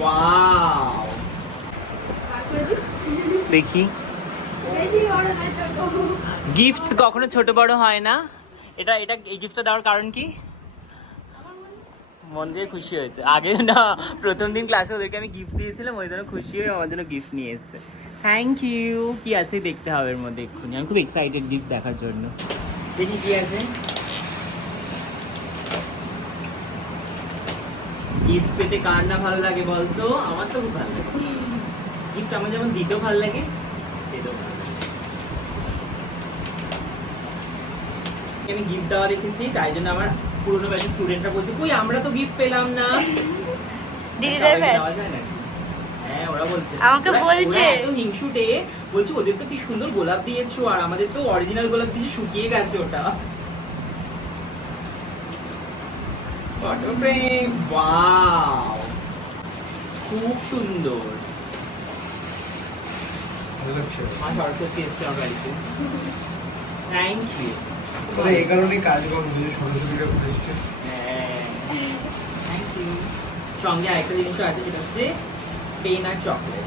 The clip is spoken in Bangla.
ওয়াও, দেখি গিফট কখনো ছোট বড় হয় না। এটা এটা এই গিফটটা দেওয়ার কারণ কি? মন দিয়ে খুশি হয়েছে। আগে না প্রথম দিন ক্লাসে ওদেরকে আমি গিফট দিয়েছিলাম, ওই জন্য খুশি হয়ে আমার জন্য গিফট নিয়ে এসেছে। Thank you. কি আছে দেখতে হবে এর মধ্যে এক্ষুনি, আমি খুব এক্সাইটেড গিফট দেখার জন্য। দেখি কি আছে। গিফট পেতে কার না ভালো লাগে বলতো? আমার তো খুব ভালো লাগে গিফট। আমার যেমন দিতেও ভালো লাগে, পেতেও ভালো লাগে। আমি গিফট দেওয়া দেখেছি, তাই জন্য আমার পুরোনো ব্যাচের স্টুডেন্টরা বলছে কই আমরা তো গিফট পেলাম না। দিদিদের ব্যাচ। হ্যাঁ, ওরা বলছে, আমাকে বলছে এত হিংসুটে, বলছে ওদের তো কি সুন্দর গোলাপ দিয়েছো আর আমাদের তো অরিজিনাল গোলাপ দিয়েছো, শুকিয়ে গেছে ওটা। ফটো ফ্রেম, ওয়াও, খুব সুন্দর। মা সরস্বতী এসছে আমার বাড়িতে। Thank you. এই কারণেই কাজ করো, যদি সরস্বতীরা এসছে। হ্যাঁ, থ্যাংক ইউ। সঙ্গে আরেকটা জিনিসও আছে, যেটা হচ্ছে পেন আর চকলেট।